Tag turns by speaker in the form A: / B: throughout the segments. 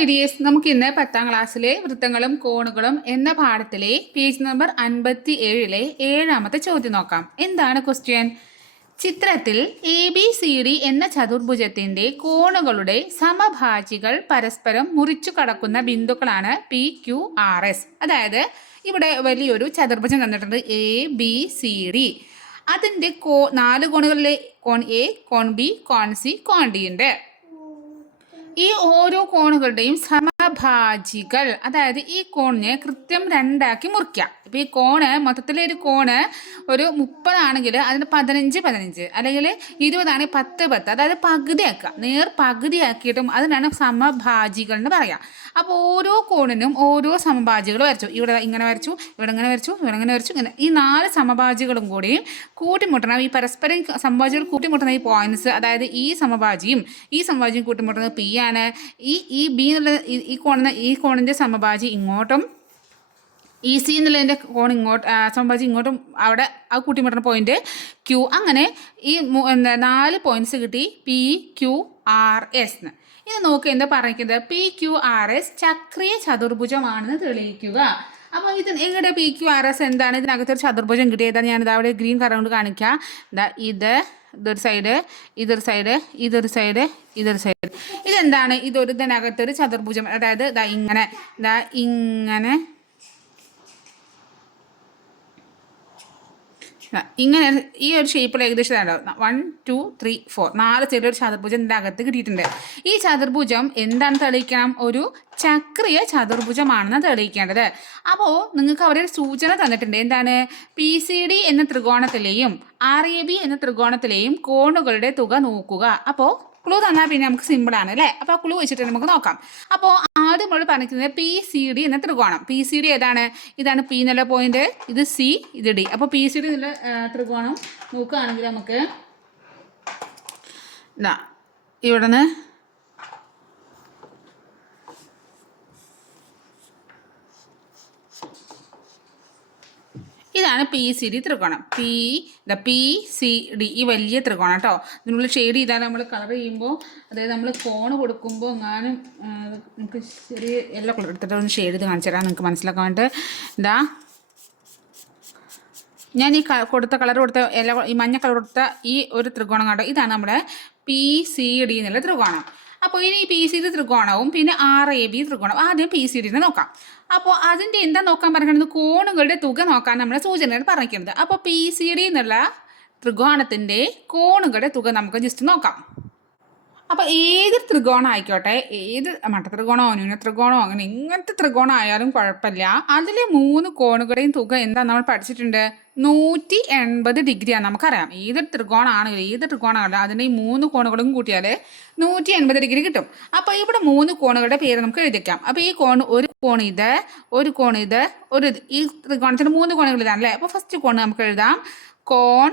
A: Ideas നമുക്ക് ഇന്ന് പത്താം ക്ലാസ്സിലെ വൃത്തങ്ങളും കോണുകളും എന്ന പാഠത്തിലെ പേജ് നമ്പർ അൻപത്തി ഏഴിലെ ഏഴാമത്തെ ചോദ്യം നോക്കാം. എന്താണ് ക്വസ്റ്റ്യൻ ചിത്രത്തിൽ എ ബി സി ഡി എന്ന ചതുർഭുജത്തിന്റെ കോണുകളുടെ സമഭാജികൾ പരസ്പരം മുറിച്ചു കടക്കുന്ന ബിന്ദുക്കളാണ് പി ക്യു ആർ എസ് അതായത് ഇവിടെ വലിയൊരു ചതുർഭുജം തന്നിട്ടുണ്ട് എ ബി സി ഡി അതിന്റെ കോ നാല് കോണുകളിലെ കോൺ എ കോൺ ബി കോൺ സി കോൺ ഡി ഉണ്ട്. ഈ ഓരോ കോണുകളുടെയും സമഭാജികൾ അതായത് ഈ കോണിനെ കൃത്യം രണ്ടാക്കി മുറിക്കാം. ഇപ്പം ഈ കോണ് മൊത്തത്തിലെ ഒരു കോണ് ഒരു മുപ്പതാണെങ്കിൽ അതിന് പതിനഞ്ച് പതിനഞ്ച് അല്ലെങ്കിൽ ഇരുപതാണെങ്കിൽ പത്ത് പത്ത് അതായത് പകുതിയാക്കുക. നേർ പകുതിയാക്കിയിട്ടും അതിനാണ് സമഭാജികൾ എന്ന് പറയാം. അപ്പോൾ ഓരോ കോണിനും ഓരോ സമഭാജികൾ വരച്ചു. ഇവിടെ ഇങ്ങനെ വരച്ചു ഇവിടെ ഇങ്ങനെ വരച്ചു ഇവിടെ ഇങ്ങനെ വരച്ചു ഇങ്ങനെ ഈ നാല് സമഭാജികളും കൂടി കൂട്ടിമുട്ടണം. ഈ പരസ്പരം സമഭാജികൾ കൂട്ടിമുട്ടുന്ന ഈ പോയിന്റ്സ് അതായത് ഈ സമഭാജിയും ഈ സമഭാജിയും കൂട്ടിമുട്ടുന്നത് പി ആണ്. ഈ ഈ ബി എന്നുള്ള ഈ- ഈ കോണിന് ഈ കോണിന്റെ സമഭാജി ഇങ്ങോട്ടും ഇ സി എന്നുള്ളതിന്റെ കോൺ ഇങ്ങോട്ട് സമഭാജി ഇങ്ങോട്ടും അവിടെ ആ കൂട്ടിമുട്ടുന്ന പോയിന്റ് ക്യൂ അങ്ങനെ ഈ എന്താ നാല് പോയിന്റ്സ് കിട്ടി പി ക്യു ആർ എസ് എന്ന് ഇത് നോക്കി എന്താ പറയുന്നത്? പി ക്യു ആർ എസ് ചക്രീയ ചതുർഭുജമാണെന്ന് തെളിയിക്കുക. അപ്പോൾ ഇത് എങ്ങടെ പി ക്യു ആർ എസ് എന്താണ്? ഇതിനകത്തൊരു ചതുർഭുജം കിട്ടിയത്. ഞാനിത് അവിടെ ഗ്രീൻ കറൗണ്ട് കൊണ്ട് കാണിക്കാം. ഇത് ഇതൊരു സൈഡ് ഇതൊരു സൈഡ് ഇതൊരു സൈഡ് ഇതൊരു സൈഡ് ഇതെന്താണ്? ഇതൊരു ഇതിനകത്തൊരു ചതുർഭുജം. അതായത് ദാ ഇങ്ങനെ ദാ ഇങ്ങനെ ഇങ്ങനെ ഈ ഒരു ഷേപ്പിൽ ഏകദേശം ഉണ്ടാവും വൺ ടു ത്രീ ഫോർ നാല് സൈഡിൽ ഒരു ചതുർഭുജം ഇതിന്റെ അകത്ത് കിട്ടിയിട്ടുണ്ട്. ഈ ചതുർഭുജം എന്താണ് തെളിയിക്കണം? ഒരു ചക്രീയ ചതുർഭുജമാണെന്ന് തെളിയിക്കേണ്ടത്. അപ്പോൾ നിങ്ങൾക്ക് അവിടെ ഒരു സൂചന തന്നിട്ടുണ്ട്. എന്താണ്? പി സി ഡി എന്ന ത്രികോണത്തിലെയും ആർ എ ബി എന്ന ത്രികോണത്തിലെയും കോണുകളുടെ തുക നോക്കുക. അപ്പോൾ ക്ലൂ തന്നാൽ പിന്നെ നമുക്ക് സിമ്പിളാണ് അല്ലേ? അപ്പോൾ ക്ലൂ വെച്ചിട്ട് നമുക്ക് നോക്കാം. അപ്പോൾ ആദ്യം നമ്മൾ പറഞ്ഞിരിക്കുന്നത് പി സി ഡി എന്ന ത്രികോണം. പി സി ഡി ഏതാണ്? ഇതാണ് പി എന്നുള്ള പോയിന്റ് ഇത് സി ഇത് ഡി അപ്പോൾ പി സി ഡി എന്നുള്ള ത്രികോണം നോക്കുകയാണെങ്കിൽ നമുക്ക് ഇതാ ഇവിടെ നിന്ന് ഇതാണ് പി സി ഡി ത്രികോണം. പി ദ പി സി ഡി ഈ വലിയ ത്രികോണം കേട്ടോ ഇതിനുള്ളിൽ ഷെയ്ഡ് ചെയ്താൽ നമ്മൾ കളർ ചെയ്യുമ്പോൾ അതായത് നമ്മൾ കോണ് കൊടുക്കുമ്പോൾ എങ്ങാനും നമുക്ക് ചെറിയ യെല്ലോ കളർ എടുത്തിട്ട് ഒന്ന് ഷെയ്ഡ് ചെയ്ത് കാണിച്ചു തരാം. നിങ്ങൾക്ക് മനസ്സിലാക്കാൻ വേണ്ടിയിട്ട് എന്താ ഞാൻ ഈ കൊടുത്ത കളർ കൊടുത്ത എല്ലാ ഈ മഞ്ഞ കളർ കൊടുത്ത ഈ ഒരു ത്രികോണം കണ്ടോ? ഇതാണ് നമ്മുടെ പി സി ഡി എന്നുള്ള ത്രികോണം. അപ്പോൾ ഇനി പി സി ഡി ത്രികോണവും പിന്നെ ആർ എ ബി ത്രികോണം ആദ്യം പി സി ഡിനെ നോക്കാം. അപ്പോൾ അതിന്റെ എന്താ നോക്കാൻ പറയുന്നത് കോണുകളുടെ തുക നോക്കാൻ നമ്മളെ സൂചനയാണ് പറഞ്ഞിരിക്കുന്നത്. അപ്പോൾ പി സി ഡി എന്നുള്ള ത്രികോണത്തിന്റെ കോണുകളുടെ തുക നമുക്ക് ജസ്റ്റ് നോക്കാം. അപ്പോൾ ഏത് ത്രികോണം ആയിക്കോട്ടെ ഏത് മട്ട ത്രികോണമോ ന്യൂന ത്രികോണോ അങ്ങനെ എങ്ങനത്തെ ത്രികോണം ആയാലും കുഴപ്പമില്ല. അതിലെ മൂന്ന് കോണുകളുടെയും തുക എന്താ നമ്മൾ പഠിച്ചിട്ടുണ്ട്? നൂറ്റി എൺപത് ഡിഗ്രിയാണ് നമുക്കറിയാം. ഏത് ത്രികോണമാണെങ്കിലും ഏത് ത്രികോണമാണെങ്കിലും അതിന്റെ ഈ മൂന്ന് കോണുകളും കൂട്ടിയാൽ നൂറ്റി എൺപത് ഡിഗ്രി കിട്ടും. അപ്പോൾ ഇവിടെ മൂന്ന് കോണുകളുടെ പേര് നമുക്ക് എഴുതിക്കാം. അപ്പോൾ ഈ കോൺ ഒരു കോൺ ഇത് ഒരു കോൺ ഇത് ഒരു ഈ ത്രികോണത്തിന് മൂന്ന് കോണുകൾ ഇതാണ് അല്ലേ? അപ്പോൾ ഫസ്റ്റ് കോൺ നമുക്ക് എഴുതാം. കോൺ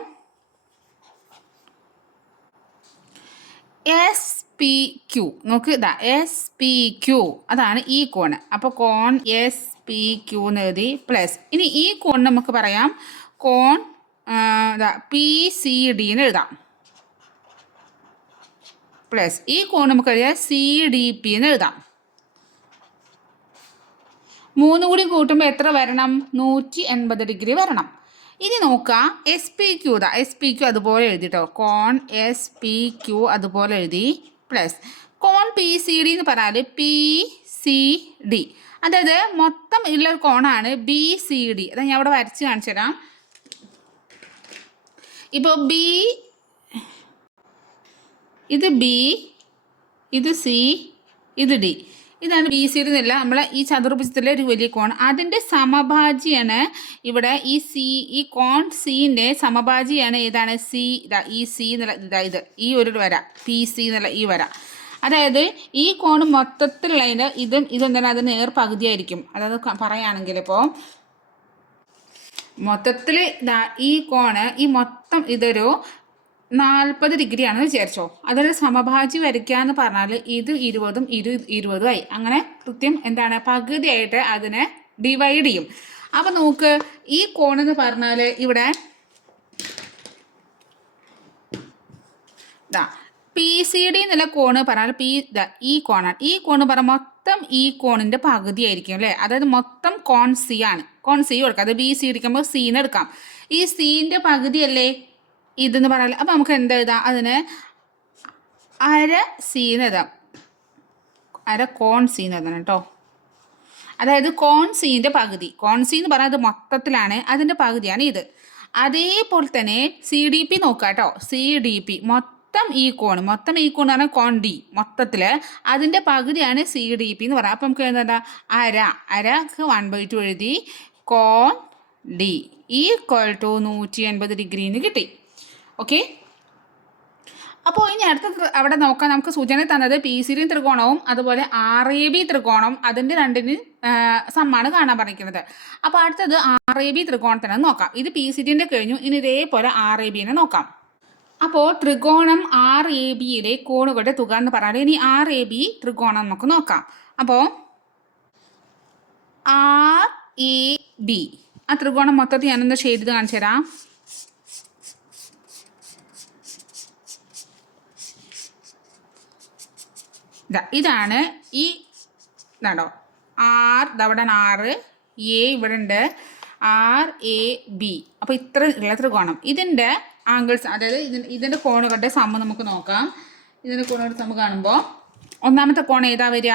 A: എസ് പി ക്യു നോക്ക് ഇതാ എസ് പി ക്യു അതാണ് ഈ കോൺ അപ്പോൾ കോൺ എസ് പി ക്യു എന്ന് എഴുതി പ്ലസ് ഇനി ഈ കോൺ നമുക്ക് പറയാം കോൺ ഇതാ പി സി ഡി എന്ന് എഴുതാം. പ്ലസ് ഈ കോൺ നമുക്ക് എഴുതാം സി ഡി പി എന്ന് എഴുതാം. മൂന്ന് കൂടി കൂട്ടുമ്പോൾ എത്ര വരണം? നൂറ്റി എൺപത് ഡിഗ്രി വരണം. ഇനി നോക്കാം എസ് പി ക്യൂ ദാ എസ് പി ക്യൂ അതുപോലെ എഴുതിട്ടോ. കോൺ എസ് പി ക്യൂ അതുപോലെ എഴുതി. പ്ലസ് കോൺ പി സി ഡി എന്ന് പറഞ്ഞാൽ പി സി ഡി അതായത് മൊത്തം ഉള്ളൊരു കോണാണ് ബി സി ഡി അതാ ഞാൻ അവിടെ വരച്ച് കാണിച്ചു തരാം. ഇപ്പോൾ ബി ഇത് ബി ഇത് സി ഇത് ഡി ഇതാണ് ബി സി എന്നല്ല നമ്മളെ ഈ ചതുർഭുജത്തിലെ ഒരു വലിയ കോൺ അതിന്റെ സമഭാജിയാണ് ഇവിടെ ഈ സി ഈ കോൺ സീന്റെ സമഭാജിയാണ് ഏതാണ്? സി ഈ സി എന്നുള്ള ഇതാ ഇത്. ഈ ഒരു വര. പി സി എന്നുള്ള ഈ വര. അതായത് ഈ കോൺ മൊത്തത്തിലുള്ളതിന്റെ ഇതും ഇതെന്താണ് അത് നേർ പകുതിയായിരിക്കും. അതായത് പറയുകയാണെങ്കിൽ ഇപ്പോൾ മൊത്തത്തിൽ ഈ കോണ് ഈ മൊത്തം ഇതൊരു നാൽപ്പത് ഡിഗ്രി ആണെന്ന് വിചാരിച്ചോ. അതൊരു സമഭാജി വരയ്ക്കുക എന്ന് പറഞ്ഞാൽ ഇത് ഇരുപതും ഇരു ഇരുപതും ആയി. അങ്ങനെ കൃത്യം എന്താണ്? പകുതിയായിട്ട് അതിനെ ഡിവൈഡ് ചെയ്യും. അപ്പം നോക്ക് ഈ കോണെന്ന് പറഞ്ഞാൽ ഇവിടെ പി സി ഡി എന്നുള്ള കോണ് പറഞ്ഞാൽ പി ഈ കോണാണ് ഈ കോണ് പറഞ്ഞാൽ മൊത്തം ഈ കോണിന്റെ പകുതി ആയിരിക്കും അല്ലേ? അതായത് മൊത്തം കോൺ സി ആണ്. കോൺ സി കൊടുക്കാം. അത് ബി സി എടുക്കുമ്പോൾ സീന്ന് എടുക്കാം. ഈ സീന്റെ പകുതിയല്ലേ? ഇതെന്ന് പറയാൻ അപ്പം നമുക്ക് എന്ത് എഴുതാം? അതിന് അര സീന്ന് എഴുതാം. അര കോൺ സീന്ന് എഴുതണം കേട്ടോ. അതായത് കോൺ സീന്റെ പകുതി. കോൺ സി എന്ന് പറയുന്നത് മൊത്തത്തിലാണ്. അതിന്റെ പകുതിയാണ് ഇത്. അതേപോലെ തന്നെ സി ഡി പി നോക്കുക കേട്ടോ. സി ഡി പി മൊത്തം ഈ കോൺ മൊത്തം ഈ കോൺ എന്ന് പറഞ്ഞാൽ കോൺ ഡി മൊത്തത്തിൽ അതിന്റെ പകുതിയാണ് സി ഡി പി എന്ന് പറയുക അപ്പം നമുക്ക് എന്താ? അര. അരക്ക് വൺ ബൈ ടു എഴുതി കോൺ ഡി ഈക്വൽ ടു നൂറ്റി എൺപത് ഡിഗ്രിന്ന് കിട്ടി. ഓക്കെ? അപ്പോൾ ഇനി അടുത്ത അവിടെ നോക്കാം. നമുക്ക് സൂചന തന്നത് പി സി ഡി ത്രികോണവും അതുപോലെ ആർ എ ബി ത്രികോണം അതിന്റെ രണ്ടിന് സമ്മാണ് കാണാൻ പറഞ്ഞിരിക്കുന്നത് അപ്പോൾ അടുത്തത് ആർ എ ബി ത്രികോണത്തിനെ നോക്കാം. ഇത് പി സി ഡിന്റെ കഴിഞ്ഞു. ഇനി ഇതേപോലെ ആർ എ ബിനെ നോക്കാം. അപ്പോൾ ത്രികോണം ആർ എ ബിയിലെ കോണുകളുടെ തുക എന്ന് പറഞ്ഞാൽ ഇനി ആർ എ ബി ത്രികോണം നമുക്ക് നോക്കാം. അപ്പോൾ ആർ എ ബി ആ ത്രികോണം മൊത്തത്തിൽ ഞാനൊന്ന് ചെയ്ത് കാണിച്ചു തരാം ഇതാണ് ഈ ഇതാണോ ആർ ദവിടെ ആറ് എ ഇവിടെ ഉണ്ട്. R A B. അപ്പോൾ ഇത്ര ഉള്ള ത്രികോണം ഇതിന്റെ ആംഗിൾസ് അതായത് ഇതിന്റെ ഇതിന്റെ കോണുകളുടെ സമ്മ നമുക്ക് നോക്കാം. ഇതിന്റെ കോണുകളുടെ സമ്മ കാണുമ്പോൾ ഒന്നാമത്തെ കോൺ ഏതാ വരിക?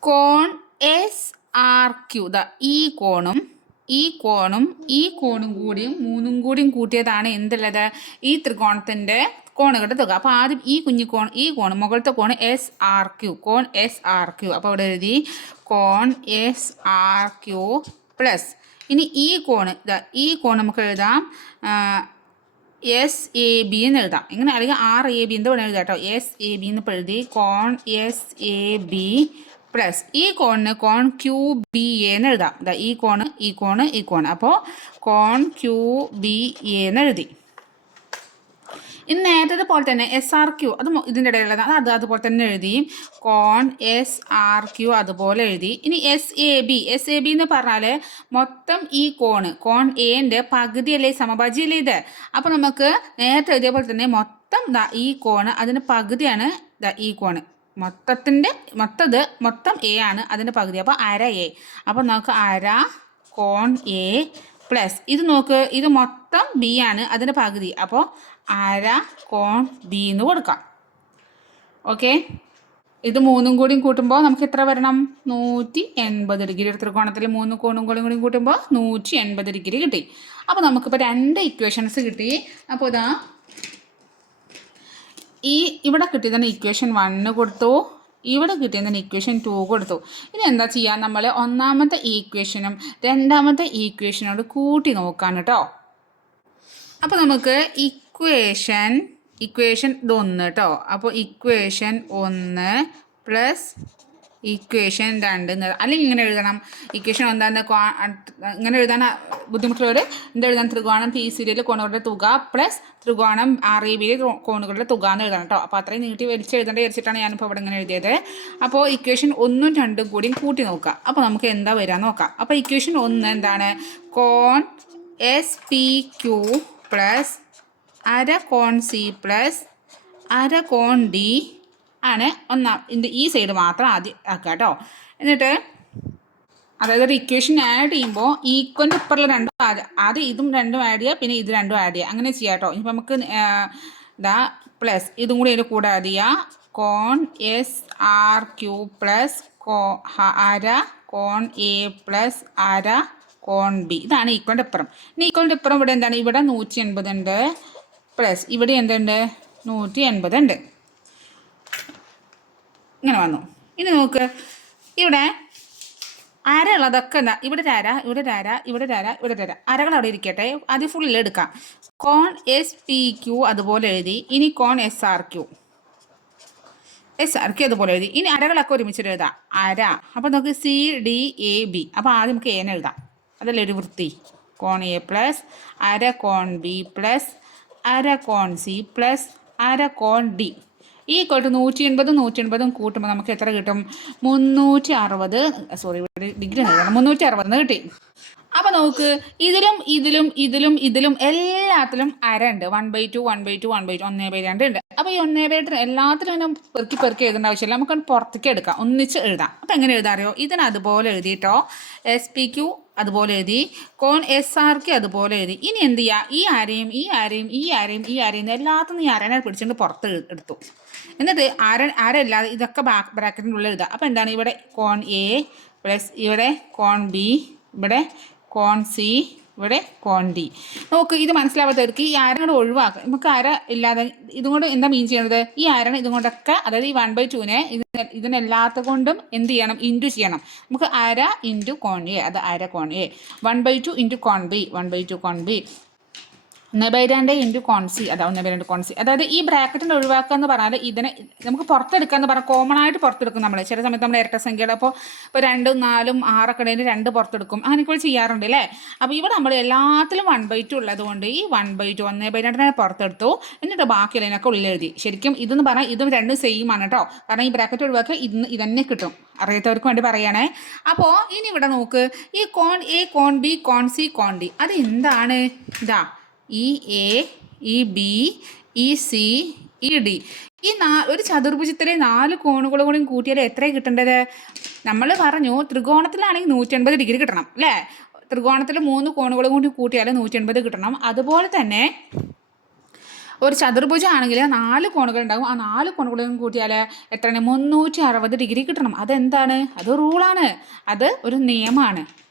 A: കോൺ എസ് ആർ ക്യു ദ ഈ കോണും ഈ കോണും ഈ കോണും കൂടിയും മൂന്നും കൂടിയും കൂട്ടിയതാണ് എന്തുള്ളത്? ഈ ത്രികോണത്തിന്റെ കോണുകളുടെ തുക. അപ്പോൾ ആദ്യം ഈ കുഞ്ഞു കോൺ ഈ കോൺ മുകളിലത്തെ കോൺ എസ് ആർ ക്യു കോൺ എസ് ആർ ക്യു അപ്പോൾ അവിടെ എഴുതി കോൺ എസ് ആർ ക്യു പ്ലസ് ഇനി ഈ കോണ് ഈ കോൺ നമുക്ക് എഴുതാം. എസ് എ ബി എന്ന് എഴുതാം. ഇങ്ങനെ അല്ലെങ്കിൽ ആർ എ ബി എന്ന് വേണം എഴുതാം കേട്ടോ. എസ് എ ബി എന്ന് എഴുതി കോൺ എസ് എ ബി പ്ലസ് ഈ കോണിന് കോൺ ക്യൂ ബി എന്ന് എഴുതാം. ദാ ഈ കോണ് ഈ കോണ് ഈ കോണ് അപ്പോൾ കോൺ ക്യൂ ബി എന്ന് എഴുതി. ഇനി നേരത്തെ പോലെ തന്നെ എസ് ആർ ക്യു അത് ഇതിന്റെ ഇടയിലുള്ളതാണ് അത് അതുപോലെ തന്നെ എഴുതി. കോൺ എസ് ആർ ക്യു അതുപോലെ എഴുതി. ഇനി S A B S A B എന്ന് പറഞ്ഞാൽ മൊത്തം ഈ കോണ് കോൺ എന്റെ പകുതിയല്ലേ സമഭാജിയല്ലേ ഇത്? അപ്പോൾ നമുക്ക് നേരത്തെ എഴുതിയ പോലെ തന്നെ മൊത്തം ദാ ഈ കോണ് അതിന് പകുതിയാണ് ദാ ഈ കോണ് മൊത്തത്തിന്റെ മൊത്തത് മൊത്തം എ ആണ് അതിന്റെ പകുതി. അപ്പോൾ അര എ അപ്പോൾ നമുക്ക് അര കോൺ എ പ്ലസ് ഇത് നോക്ക് ഇത് മൊത്തം ബി ആണ് അതിന്റെ പകുതി. അപ്പോൾ അര കോൺ ബി എന്ന് കൊടുക്കാം. ഓക്കെ? ഇത് മൂന്നും കൂടിയും കൂട്ടുമ്പോൾ നമുക്ക് എത്ര വരണം? നൂറ്റി എൺപത് ഡിഗ്രി. ത്രികോണത്തിൽ മൂന്ന് കോണും കൂടിയും കൂടി കൂട്ടുമ്പോൾ നൂറ്റി എൺപത് ഡിഗ്രി കിട്ടി. അപ്പോൾ നമുക്കിപ്പോൾ രണ്ട് ഇക്വേഷൻസ് കിട്ടി. അപ്പോൾ ഇതാ ഈ ഇവിടെ കിട്ടിയതിന് ഇക്വേഷൻ വണ്ണ് കൊടുത്തു. ഇവിടെ കിട്ടിയതിന് ഇക്വേഷൻ ടു കൊടുത്തു. ഇനി എന്താ ചെയ്യുക നമ്മൾ ഒന്നാമത്തെ ഈക്വേഷനും രണ്ടാമത്തെ ഈക്വേഷനോട് കൂട്ടി നോക്കാൻ കേട്ടോ. അപ്പോൾ നമുക്ക് ഇക്വേഷൻ ഇക്വേഷൻ ഇതൊന്ന് കേട്ടോ. അപ്പോൾ ഇക്വേഷൻ ഒന്ന് പ്ലസ് ഇക്വേഷൻ രണ്ട് അല്ലെങ്കിൽ ഇങ്ങനെ എഴുതണം. ഇക്വേഷൻ ഒന്നാന്ന് ഇങ്ങനെ എഴുതാൻ ബുദ്ധിമുട്ടുള്ളവർ എന്താ എഴുതാൻ? ത്രികോണം പി സിയിലെ കോണുകളുടെ തുക പ്ലസ് ത്രികോണം ആർ ഇ ബിയിലെ കോണുകളുടെ തുക എന്ന് എഴുതണം കേട്ടോ അപ്പോൾ അത്രയും നീട്ടി വലിച്ച് എഴുതേണ്ട വിചാരിച്ചിട്ടാണ് ഞാനിപ്പോൾ ഇവിടെ ഇങ്ങനെ എഴുതിയത്. അപ്പോൾ ഇക്വേഷൻ ഒന്നും രണ്ടും കൂടിയും കൂട്ടി നോക്കുക. അപ്പോൾ നമുക്ക് എന്താ വരാൻ നോക്കാം. അപ്പോൾ ഇക്വേഷൻ ഒന്ന് എന്താണ്? കോൺ എസ് പി ക്യൂ പ്ലസ് അര കോൺ സി പ്ലസ് അര കോൺ ഡി ആണ്. ഒന്നാം ഈ സൈഡ് മാത്രം ആദ്യം ആക്കുക കേട്ടോ എന്നിട്ട് അതായത് ഒരു ഇക്വേഷൻ ആഡ് ചെയ്യുമ്പോൾ ഈക്വന്റെ ഉപ്പറിൽ രണ്ടും ആദ്യം ഇതും രണ്ടും ആഡ് ചെയ്യുക പിന്നെ ഇത് രണ്ടും ആഡ് ചെയ്യുക. അങ്ങനെ ചെയ്യാം കേട്ടോ ഇപ്പം നമുക്ക് ഇതാ പ്ലസ് ഇതും കൂടി അതിന്റെ കൂടെ ആഡ് ചെയ്യുക കോൺ എസ് ആർ ക്യൂ പ്ലസ് കോ അര കോൺ എ പ്ലസ് അര കോൺ ബി ഇതാണ് ഈക്വന്റെ ഇപ്പുറം. ഇനി ഈക്വന്റെ ഇപ്പുറം ഇവിടെ എന്താണ്? ഇവിടെ നൂറ്റി എൺപത് ഉണ്ട്. പ്ലസ് ഇവിടെ എന്തുണ്ട്? നൂറ്റി എൺപത് ഉണ്ട്. ഇങ്ങനെ വന്നു. ഇനി നോക്ക്. ഇവിടെ അര ഉള്ളതൊക്കെ എന്താ? ഇവിടെ ഒരു അര ഇവിടെ ഒരു അര ഇവിടെ ഒരു അര ഇവിടെ ഒരു അര. അരകൾ അവിടെ ഇരിക്കട്ടെ. അത് ഫുള്ളിൽ എടുക്കാം. കോൺ എസ് പി ക്യു അതുപോലെ എഴുതി. ഇനി കോൺ S R Q S R Q അതുപോലെ എഴുതി. ഇനി അരകളൊക്കെ ഒരുമിച്ചിട്ട് എഴുതാം. അര. അപ്പോൾ നമുക്ക് സി ഡി എ ബി അപ്പോൾ ആദ്യം നമുക്ക് ഏന്ന് എഴുതാം. അതല്ലേ ഒരു വൃത്തി? കോൺ എ പ്ലസ് അര കോൺ ബി പ്ലസ് അര കോൺ സി പ്ലസ് അര കോൺ ഡി ഈ ഇക്കോട്ട് നൂറ്റി എൺപതും നൂറ്റി എൺപതും കൂട്ടുമ്പോൾ നമുക്ക് എത്ര കിട്ടും? മുന്നൂറ്റി അറുപത് സോറി ഡിഗ്രി നൽകണം മുന്നൂറ്റി അറുപതെന്ന് കിട്ടി. അപ്പോൾ നോക്ക് ഇതിലും ഇതിലും ഇതിലും ഇതിലും എല്ലാത്തിലും അര ഉണ്ട്. One by two one by two one by two ഒന്നേ ബൈ രണ്ട് ഉണ്ട്. അപ്പോൾ ഈ ഒന്നേ ബൈ രണ്ട് എല്ലാത്തിലും ഇങ്ങനെ പെറുക്കി പെറുക്കി എഴുതേണ്ട ആവശ്യമില്ല. നമുക്ക് പുറത്തേക്ക് എടുക്കാം. ഒന്നിച്ച് എഴുതാം. അപ്പോൾ എങ്ങനെ എഴുതാറിയോ ഇതിനതുപോലെ എഴുതിയിട്ടോ. എസ് പി ക്യു അതുപോലെ എഴുതി. കോൺ എസ് ആർ കെ അതുപോലെ എഴുതി. ഇനി എന്ത് ചെയ്യുക ഈ ആരെയും ഈ ആരെയും ഈ ആരെയും ഈ ആരെയും എല്ലാത്തും ഈ അരനെ പിടിച്ചുകൊണ്ട് പുറത്ത് എടുത്തു. എന്നിട്ട് ആര ആരല്ലാതെ ഇതൊക്കെ ഉള്ളിൽ എഴുതുക അപ്പോൾ എന്താണ് ഇവിടെ? കോൺ എ പ്ലസ് ഇവിടെ കോൺ ബി ഇവിടെ കോൺ സി ഇവിടെ കോണ്ടി നോക്ക് ഇത് മനസ്സിലാവാത്തവർക്ക് ഈ ആരം കൂടെ ഒഴിവാക്കുക നമുക്ക് അര ഇല്ലാതെ ഇതും കൊണ്ട് എന്താ മീൻ ചെയ്യണത്? ഈ ആരണം ഇതും കൊണ്ടൊക്കെ അതായത് ഈ വൺ ബൈ ടുവിനെ ഇതിന് ഇതിനെല്ലാത്ത കൊണ്ടും എന്ത് ചെയ്യണം? ഇന്റു ചെയ്യണം. നമുക്ക് അര ഇന്റു കോൺ എ അത് അര കോൺ A one by two into cone B one by two കോൺ ബി ഒന്ന് ബൈ രണ്ട് ഇന്റു കോൺസി അതാ ഒന്ന് ബൈ രണ്ട് കോൺസി. അതായത് ഈ ബ്രാക്കറ്റിന്റെ ഒഴിവാക്കുക എന്ന് പറഞ്ഞാൽ ഇതിനെ നമുക്ക് പുറത്തെടുക്കുക എന്ന് പറഞ്ഞാൽ കോമൺ ആയിട്ട് പുറത്തെടുക്കും നമ്മൾ ചില സമയത്ത് നമ്മൾ ഇരട്ട സംഖ്യയുടെ അപ്പോൾ ഇപ്പോൾ രണ്ടും നാലും ആറൊക്കെ ഇടയിൽ രണ്ട് പുറത്തെടുക്കും. അങ്ങനെയൊക്കെ ചെയ്യാറുണ്ട് അല്ലേ? അപ്പോൾ ഇവിടെ നമ്മൾ എല്ലാത്തിലും വൺ ബൈ ടു ഉള്ളത് കൊണ്ട് ഈ വൺ ബൈ ടു ഒന്ന് ബൈ രണ്ടിനെ പുറത്തെടുത്തു എന്നിട്ട് ബാക്കിയുള്ളതിനൊക്കെ ഉള്ളിലെഴുതി ശരിക്കും ഇതെന്ന് പറഞ്ഞാൽ ഇതും രണ്ടും സെയിം ആണ് കേട്ടോ കാരണം ഈ ബ്രാക്കറ്റ് ഒഴിവാക്കുക ഇന്ന് ഇതന്നെ കിട്ടും. അറിയാത്തവർക്ക് വേണ്ടി പറയണേ. അപ്പോൾ ഇനി ഇവിടെ നോക്ക്. ഈ കോൺ എ കോൺ ബി കോൺ സി കോൺ ഡി അത് എന്താണ്? ഇതാ. E A E B E C E D. ഈ നാ ഒരു ചതുർഭുജത്തിലെ നാല് കോണുകളും കൂടി കൂട്ടിയാൽ എത്ര കിട്ടേണ്ടത്? നമ്മൾ പറഞ്ഞു ത്രികോണത്തിലാണെങ്കിൽ നൂറ്റി എൺപത് ഡിഗ്രി കിട്ടണം അല്ലേ? ത്രികോണത്തിൽ മൂന്ന് കോണുകളും കൂടി കൂട്ടിയാൽ നൂറ്റി എൺപത് കിട്ടണം. അതുപോലെ തന്നെ ഒരു ചതുർഭുജമാണെങ്കിൽ നാല് കോണുകൾ ഉണ്ടാകും ആ നാല് കോണുകളും കൂട്ടിയാൽ എത്രയാണ്? മുന്നൂറ്റി അറുപത് ഡിഗ്രി കിട്ടണം. അതെന്താണ്? അത് റൂളാണ് അത് ഒരു നിയമമാണ്.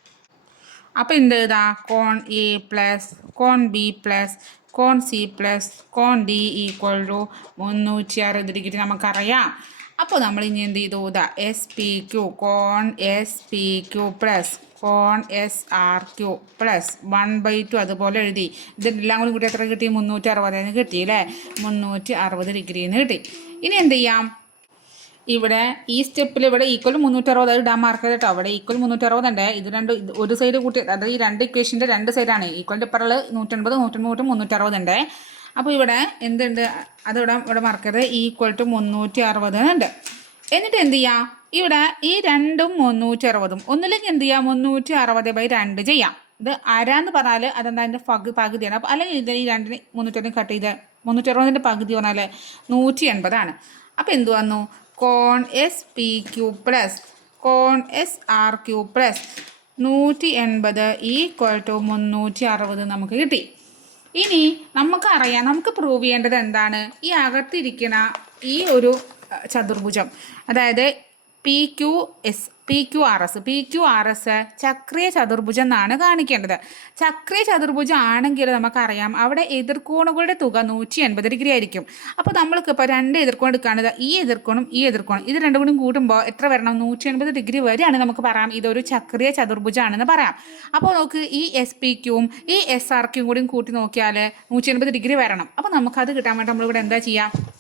A: അപ്പോൾ എന്ത് എഴുതാ? കോൺ എ പ്ലസ് കോൺ ബി പ്ലസ് കോൺ സി പ്ലസ് കോൺ ഡി ഈക്വൽ ടു മുന്നൂറ്റി അറുപത് ഡിഗ്രി നമുക്കറിയാം. അപ്പോൾ നമ്മൾ ഇനി എന്ത് ചെയ്തു? ഇതാ എസ് പി ക്യു കോൺ S P Q plus cone S R Q plus one by two അതുപോലെ എഴുതി. ഇതെല്ലാം കൂടി കൂട്ടി എത്ര കിട്ടി? മുന്നൂറ്റി അറുപതിന് കിട്ടി അല്ലേ? മുന്നൂറ്റി അറുപത് ഡിഗ്രിന്ന് കിട്ടി. ഇനി എന്ത് ചെയ്യാം? ഇവിടെ ഈ സ്റ്റെപ്പിൽ ഇവിടെ ഈക്വൽ മുന്നൂറ്ററുപത് ഇടാൻ മാർക്ക് കേട്ടോ. അവിടെ ഈക്വൽ മുന്നൂറ്ററുപത് ഉണ്ട് ഇത് രണ്ട് ഒരു സൈഡ് കൂട്ടി അതായത് ഈ രണ്ട് ഇക്വേഷന്റെ രണ്ട് സൈഡാണ് ഈക്വലിന്റെ ഇപ്പറൽ നൂറ്റൻപത് നൂറ്റൻപത് മുന്നൂറ്ററുപത് ഉണ്ട് അപ്പോൾ ഇവിടെ എന്തുണ്ട്? അതിവിടെ ഇവിടെ മാർക്ക് ചെയ്ത് ഈക്വൽ ടു മുന്നൂറ്റി അറുപത് ഉണ്ട്. എന്നിട്ട് എന്ത് ചെയ്യാം? ഇവിടെ ഈ രണ്ടും മുന്നൂറ്റി അറുപതും ഒന്നിലേക്ക് എന്ത് ചെയ്യാം? മുന്നൂറ്റി അറുപത് ബൈ രണ്ട് ചെയ്യാം. ഇത് അര എന്ന് പറഞ്ഞാൽ അതെന്താ അതിന്റെ പകു പകുതിയാണ്. അപ്പോൾ അല്ലെങ്കിൽ ഇത് ഈ രണ്ടിന് മുന്നൂറ്റി കട്ട് ചെയ്ത് മുന്നൂറ്റി അറുപതിന്റെ പകുതി പറഞ്ഞാൽ നൂറ്റി എൺപതാണ് അപ്പോൾ എന്ത് വന്നു? കോൺ എസ് പി ക്യൂ പ്ലസ് കോൺ എസ് ആർ ക്യൂ പ്ലസ് നൂറ്റി എൺപത് ഈക്വൽ ടു മുന്നൂറ്റി അറുപത് നമുക്ക് കിട്ടി. ഇനി നമുക്കറിയാം നമുക്ക് പ്രൂവ് ചെയ്യേണ്ടത് എന്താണ്? ഈ അകത്തിരിക്കുന്ന ഈ ഒരു ചതുർഭുജം. അതായത് P Q S P Q R S P Q R S ചക്രീയ ചതുർഭുജം എന്നാണ് കാണിക്കേണ്ടത്. ചക്രീയ ചതുർഭുജം ആണെങ്കിൽ നമുക്കറിയാം അവിടെ എതിർക്കോണുകളുടെ തുക നൂറ്റി എൺപത് ഡിഗ്രി ആയിരിക്കും. അപ്പോൾ നമ്മൾക്ക് ഇപ്പോൾ രണ്ട് എതിർക്കോൺ എടുക്കുകയാണിത് ഈ എതിർക്കോണും ഈ എതിർക്കോണും ഇത് രണ്ടും കൂടി കൂട്ടുമ്പോൾ എത്ര വരണം? നൂറ്റി എൺപത് ഡിഗ്രി വരെയാണ് നമുക്ക് പറയാം. ഇതൊരു ചക്രീയ ചതുർഭുജമാണെന്ന് പറയാം. അപ്പോൾ നോക്ക് ഈ എസ് പി ക്യൂവും ഈ എസ് ആർ ക്യൂവും കൂടി കൂട്ടി നോക്കിയാൽ നൂറ്റി എൺപത് ഡിഗ്രി വരണം. അപ്പോൾ നമുക്കത് കിട്ടാൻ വേണ്ടി നമ്മളിവിടെ എന്താ ചെയ്യുക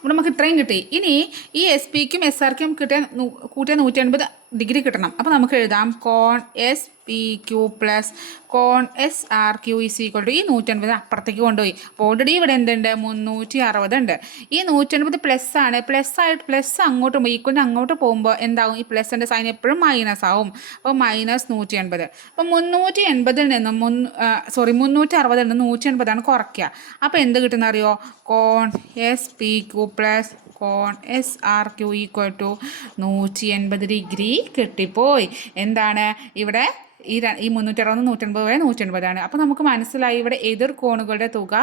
A: ഇവിടെ നമുക്ക് ഇത്രയും കിട്ടി. ഇനി ഈ എസ് പിക്കും എസ് ആർക്കും കിട്ടിയ കൂട്ടിയ നൂറ്റി എൺപത് ഡിഗ്രി കിട്ടണം. അപ്പോൾ നമുക്ക് എഴുതാം. കോൺ S P Q plus cone S R Q is equal to ഈ നൂറ്റൻപത് അപ്പുറത്തേക്ക് കൊണ്ടുപോയി. അപ്പോൾ ഓൾറെഡി ഇവിടെ എന്തുണ്ട്? മുന്നൂറ്റി അറുപത് ഉണ്ട്. ഈ നൂറ്റൻപത് പ്ലസ് ആണ്. പ്ലസ് ആയിട്ട് പ്ലസ് അങ്ങോട്ട് പോകുമ്പോൾ ഈക്വലിന് അങ്ങോട്ട് പോകുമ്പോൾ എന്താകും ഈ പ്ലസിന്റെ സൈൻ എപ്പോഴും മൈനസ് ആവും. അപ്പോൾ മൈനസ് നൂറ്റി എൺപത് അപ്പോൾ മുന്നൂറ്റി എൺപതിൽ നിന്നും മുൻ സോറി മുന്നൂറ്റി അറുപതിൽ നിന്ന് നൂറ്റി എൺപതാണ് കുറയ്ക്കുക. അപ്പോൾ എന്ത് കിട്ടുന്ന അറിയോ കോൺ S P Q plus cone S R Q equal to നൂറ്റി എൺപത് ഡിഗ്രി കിട്ടിപ്പോയി. എന്താണ്? ഇവിടെ ഈ ഈ മുന്നൂറ്ററുപത് നൂറ്റൻപത് വരെ നൂറ്റൻപതാണ് അപ്പോൾ നമുക്ക് മനസ്സിലായി ഇവിടെ എതിർ കോണുകളുടെ തുക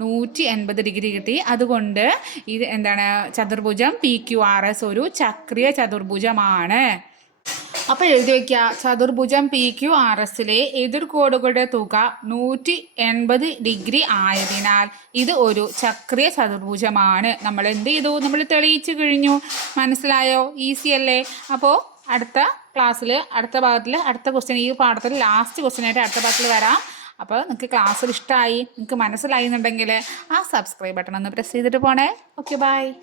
A: നൂറ്റി എൺപത് ഡിഗ്രി കിട്ടി. അതുകൊണ്ട് ഇത് എന്താണ്? ചതുർഭുജം പി ക്യു ആർ എസ് ഒരു ചക്രീയ ചതുർഭുജമാണ്. അപ്പോൾ എഴുതി വയ്ക്കുക ചതുർഭുജം പി ക്യു ആർ എസിലെ എതിർകോടുകളുടെ തുക നൂറ്റി എൺപത് ഡിഗ്രി ആയതിനാൽ ഇത് ഒരു ചക്രീയ ചതുർഭുജമാണ്. നമ്മൾ എന്ത് ചെയ്തു? നമ്മൾ തെളിയിച്ചു കഴിഞ്ഞു. മനസ്സിലായോ? ഈസി അല്ലേ? അപ്പോൾ അടുത്ത ക്ലാസ്സിൽ അടുത്ത ഭാഗത്തിൽ അടുത്ത ക്വസ്റ്റ്യൻ ഈ പാഠത്തിൽ ലാസ്റ്റ് ക്വസ്റ്റ്യൻ ആയിട്ട് അടുത്ത ഭാഗത്തിൽ വരാം. അപ്പോൾ നിങ്ങൾക്ക് ക്ലാസ് ഇഷ്ടമായി നിങ്ങൾക്ക് മനസ്സിലായി എന്നുണ്ടെങ്കിൽ ആ സബ്സ്ക്രൈബ് ബട്ടൺ ഒന്ന് പ്രസ് ചെയ്തിട്ട് പോണേ. Okay bye